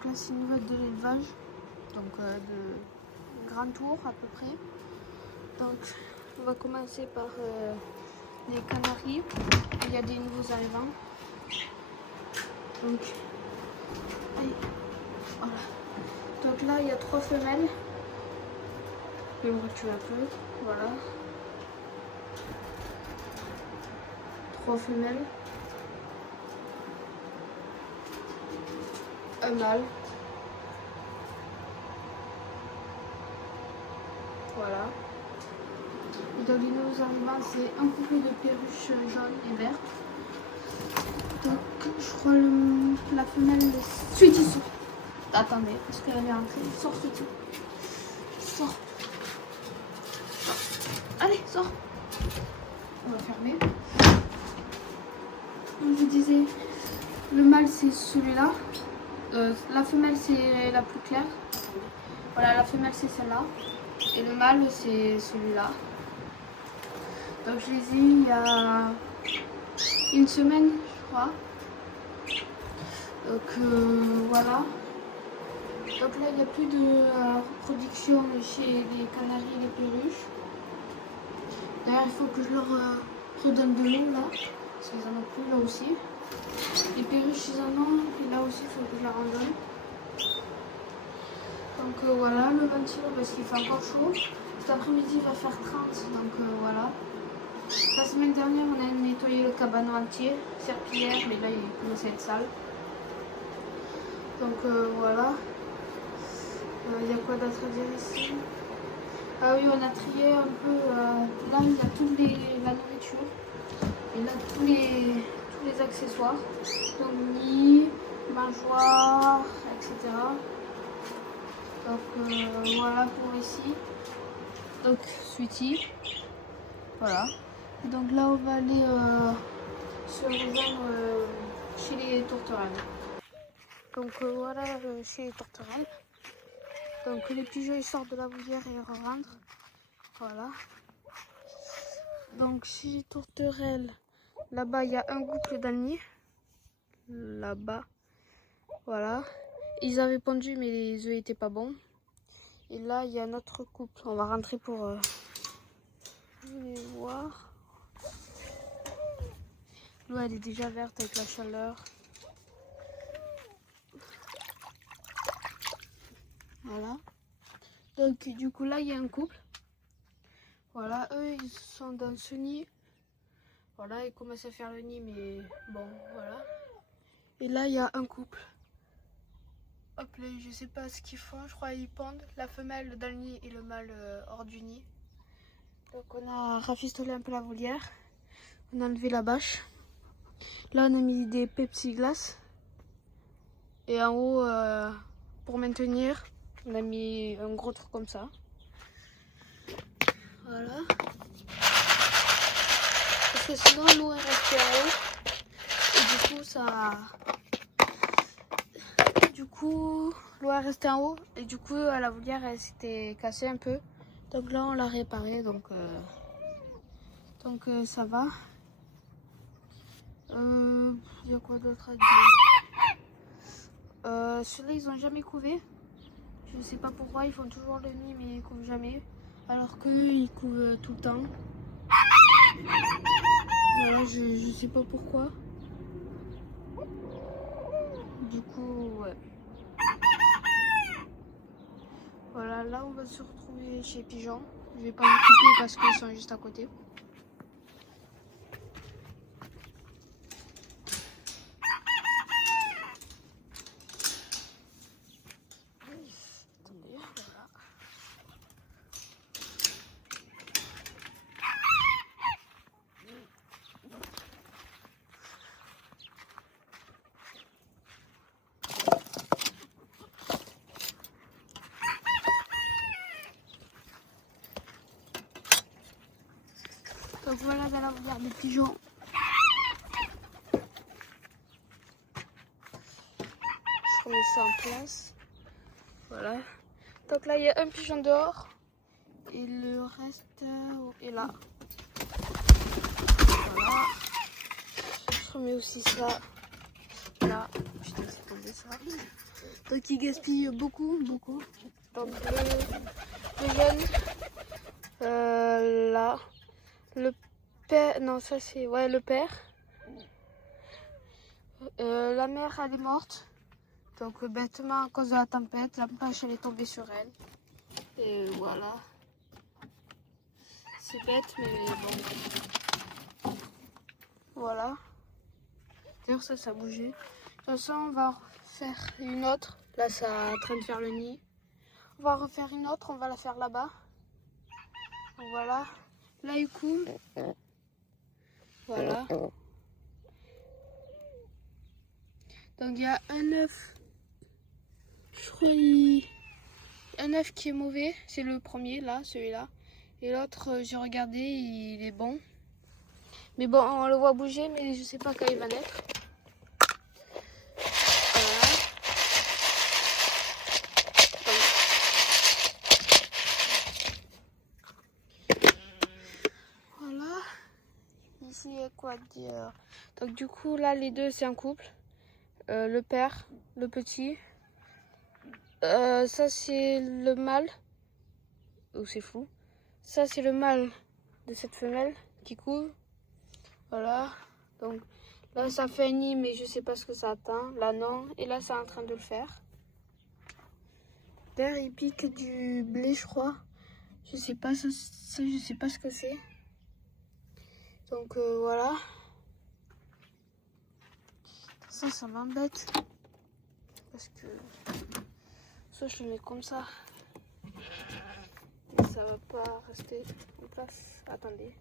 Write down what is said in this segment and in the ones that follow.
Donc là c'est une nouvelle de l'élevage, donc de grand tour à peu près. Donc on va commencer par les canaris. Il y a des nouveaux arrivants. Donc, allez, voilà. Donc là il y a 3 femelles. Je vais me reculer un peu, voilà. 3 femelles. Un mâle. Voilà. Et dans les nouveaux arrivants, c'est un couple de perruches jaunes et vertes. Donc je crois la femelle Sweetie sort. Attendez, parce qu'elle est rentrée. Sors Sweetie. Sors. Allez, sors. On va fermer. Comme je vous disais, le mâle c'est celui-là. La femelle c'est la plus claire. Voilà, la femelle c'est celle-là. Et le mâle c'est celui-là. Donc je les ai eu il y a une semaine, je crois. Donc voilà. Donc là il n'y a plus de reproduction chez les canaris et les perruches. D'ailleurs il faut que je leur redonne de l'eau là. Parce qu'ils en ont plus là aussi. Les perruches ils en ont et là aussi il faut que je leur en donne. Donc voilà, le ventilo parce qu'il fait encore chaud. Cet après-midi il va faire 30, donc voilà. La semaine dernière on a nettoyé le cabanon entier, serpillière, mais là il commence à être sale. Donc voilà. Il y a quoi d'autre à dire ici? Ah oui, on a trié un peu, là il y a toute la nourriture. Et là tous les accessoires. Donc nid, mangeoire, etc. Donc voilà pour ici. Donc Sweetie. Voilà. Et donc là on va aller se rejoindre chez les tourterelles. Donc voilà chez les tourterelles. Donc les pigeons ils sortent de la volière et ils rentrent. Voilà. Donc chez les tourterelles, là-bas il y a un couple dans le nid. Là-bas. Voilà. Ils avaient pondu mais les œufs étaient pas bons. Et là il y a un autre couple. On va rentrer pour les voir. L'eau elle est déjà verte avec la chaleur. Voilà. Donc du coup là il y a un couple. Voilà, eux ils sont dans ce nid. Voilà, ils commencent à faire le nid mais bon voilà. Et là il y a un couple. Hop là, je sais pas ce qu'ils font, je crois qu'ils pondent. La femelle dans le nid et le mâle hors du nid. Donc on a rafistolé un peu la volière. On a enlevé la bâche. Là on a mis des Pepsi glace. Et en haut pour maintenir, on a mis un gros truc comme ça. Voilà. Parce que sinon l'eau est restée en haut. Et du coup ça... l'eau est restée en haut. Et du coup la volière elle s'était cassée un peu. Donc là on l'a réparée. Donc ça va. Il y a quoi d'autre à dire? Ceux-là ils ont jamais couvé. Je ne sais pas pourquoi, ils font toujours le nid mais ils couvent jamais. Alors qu'eux ils couvent tout le temps. Voilà, je sais pas pourquoi. Du coup, ouais. Voilà, là on va se retrouver chez Pigeon. Je vais pas m'occuper parce qu'ils sont juste à côté. Attendez, voilà. Donc voilà dans la volière des pigeons. Je remets ça en place. Voilà. Donc là il y a un pigeon dehors. Et le reste est là. Voilà. Je remets aussi ça là. Je laisse tomber ça. Donc ils gaspillent beaucoup. Donc le jeune, là, le père, non ça c'est, ouais le père. La mère elle est morte. Donc bêtement à cause de la tempête, la bâche elle est tombée sur elle. Et voilà. C'est bête mais bon. Voilà. D'ailleurs ça a bougé. De toute façon on va faire une autre. Là ça est en train de faire le nid. On va refaire une autre, on va la faire là-bas. Donc voilà. Là il coule. Voilà. Donc il y a un œuf. Je crois un œuf qui est mauvais. C'est le premier là, celui-là. Et l'autre, j'ai regardé, il est bon. Mais bon, on le voit bouger, mais je sais pas quand il va naître. Voilà. Ici, il y a quoi dire? Donc du coup, là, les deux, c'est un couple. Le père, le petit. Ça, c'est le mâle. Oh, c'est flou. Ça, c'est le mâle de cette femelle qui couve. Voilà. Donc là, ça fait un nid, mais je sais pas ce que ça atteint. Là, non. Et là, c'est en train de le faire. Père, il pique du blé, je crois. Je sais pas, ça je sais pas ce que c'est. Donc voilà. Ça m'embête. Parce que ça, je le mets comme ça. Et ça va pas rester en place. Attendez.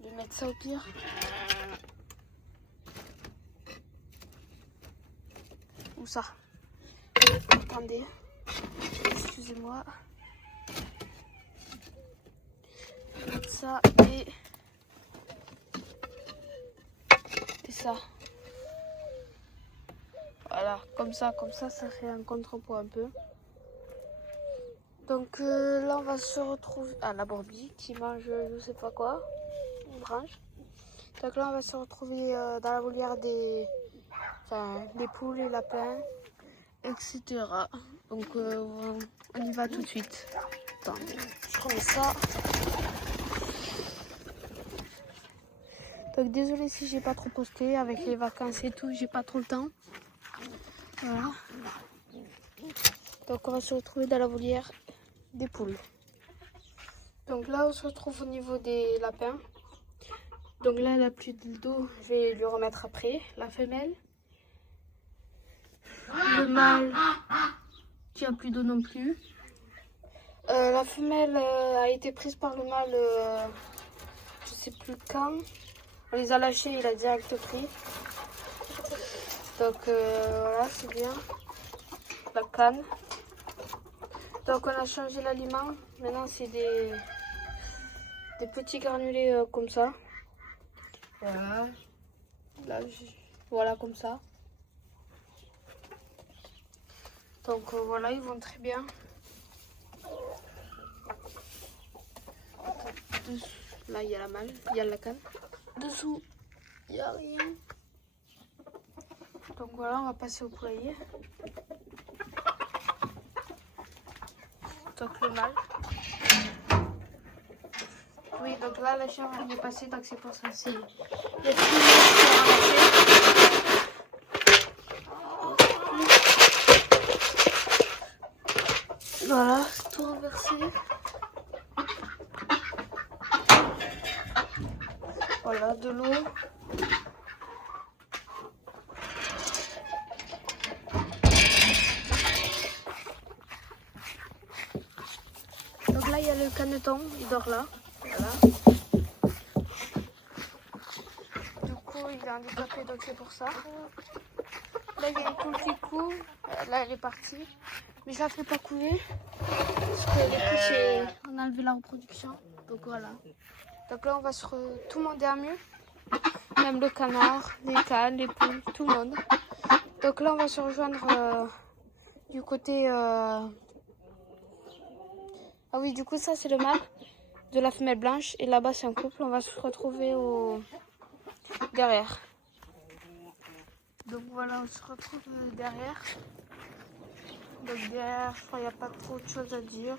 Je vais mettre ça au pire. Où ça? Attendez. Excusez-moi. Je vais mettre ça et ça. Voilà, comme ça, ça fait un contrepoids un peu. Donc là, on va se retrouver à la brebis qui mange je sais pas quoi, une branche. Donc là, on va se retrouver dans la volière des poules, les lapins, etc. Donc on y va tout de suite. Attendez, je remets ça. Donc désolé si j'ai pas trop posté avec les vacances et tout, j'ai pas trop le temps. Voilà. Donc on va se retrouver dans la volière des poules. Donc là on se retrouve au niveau des lapins. Donc là elle a plus d'eau, je vais lui remettre après. La femelle. Le mâle qui a plus d'eau non plus. La femelle a été prise par le mâle, je sais plus quand. On les a lâchés, il a direct pris. Donc voilà, c'est bien. La canne. Donc on a changé l'aliment. Maintenant c'est des petits granulés comme ça. Voilà. Là, voilà comme ça. Donc voilà, ils vont très bien. Là il y a la malle, il y a la canne. Dessous, il n'y a rien. Donc voilà, on va passer au poulailler. Donc le mâle. Oui, donc là la chèvre elle est passée, donc c'est pour ça. C'est le voilà, tout renversé. Voilà, de l'eau. Donc là, il y a le caneton, il dort là. Voilà. Du coup, il est handicapé, donc c'est pour ça. Là, il y a une poule qui coule. Là, elle est partie. Mais je la fais pas couler. Parce que les poules, on a enlevé la reproduction. Donc voilà. Donc là, on va tout le monde est à mieux. Même le canard, les cannes, les poules, tout le monde. Donc là, on va se rejoindre du côté... Ah oui, du coup, ça, c'est le mâle de la femelle blanche. Et là-bas, c'est un couple. On va se retrouver derrière. Donc voilà, on se retrouve derrière. Donc derrière, je crois qu'il n'y a pas trop de choses à dire.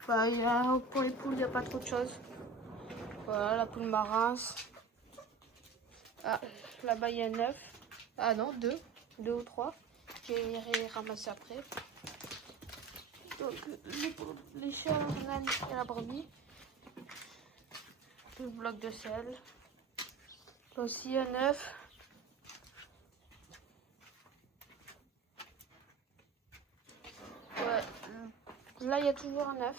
Enfin, pour les poules, il n'y a pas trop de choses. Voilà, la poule marins. Ah, là-bas, il y a 9. Ah non, 2. 2 ou 3. Je vais les ramasser après. Donc, les chiens, la banane et la brebis. Le bloc de sel. Là aussi, il y a 9. Ouais. Là, il y a toujours un 9.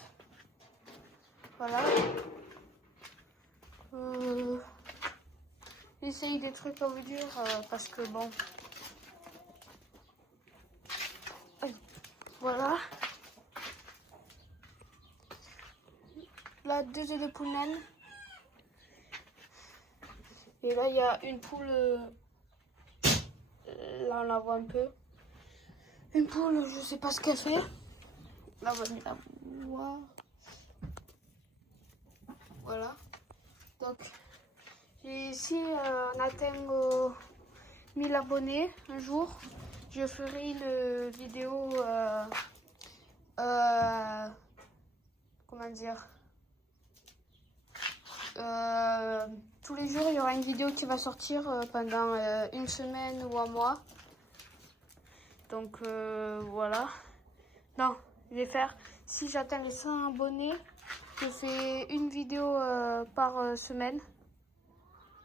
Voilà. J'essaye des trucs à vous dire parce que bon. Voilà. Là, 2 œufs de poule naine. Et là, il y a une poule. Là, on la voit un peu. Une poule, je sais pas ce qu'elle fait. Là, on va la voir. Voilà. Donc, si on atteint 1000 abonnés un jour, je ferai une vidéo. Comment dire? Tous les jours, il y aura une vidéo qui va sortir pendant une semaine ou un mois. Donc voilà. Non, je vais faire, si j'atteins les 100 abonnés, je fais une vidéo par semaine.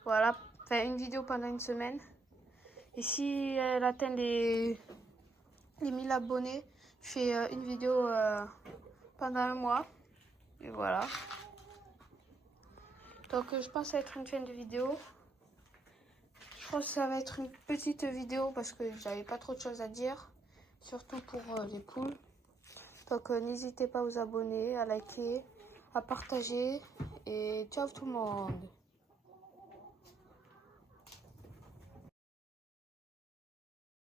Voilà, enfin une vidéo pendant une semaine. Et si elle atteint les 1000 abonnés, je fais une vidéo pendant un mois. Et voilà. Donc je pense que ça va être une fin de vidéo. Je pense que ça va être une petite vidéo parce que j'avais pas trop de choses à dire. Surtout pour les poules. Donc n'hésitez pas à vous abonner, à liker, à partager. Et ciao tout le monde!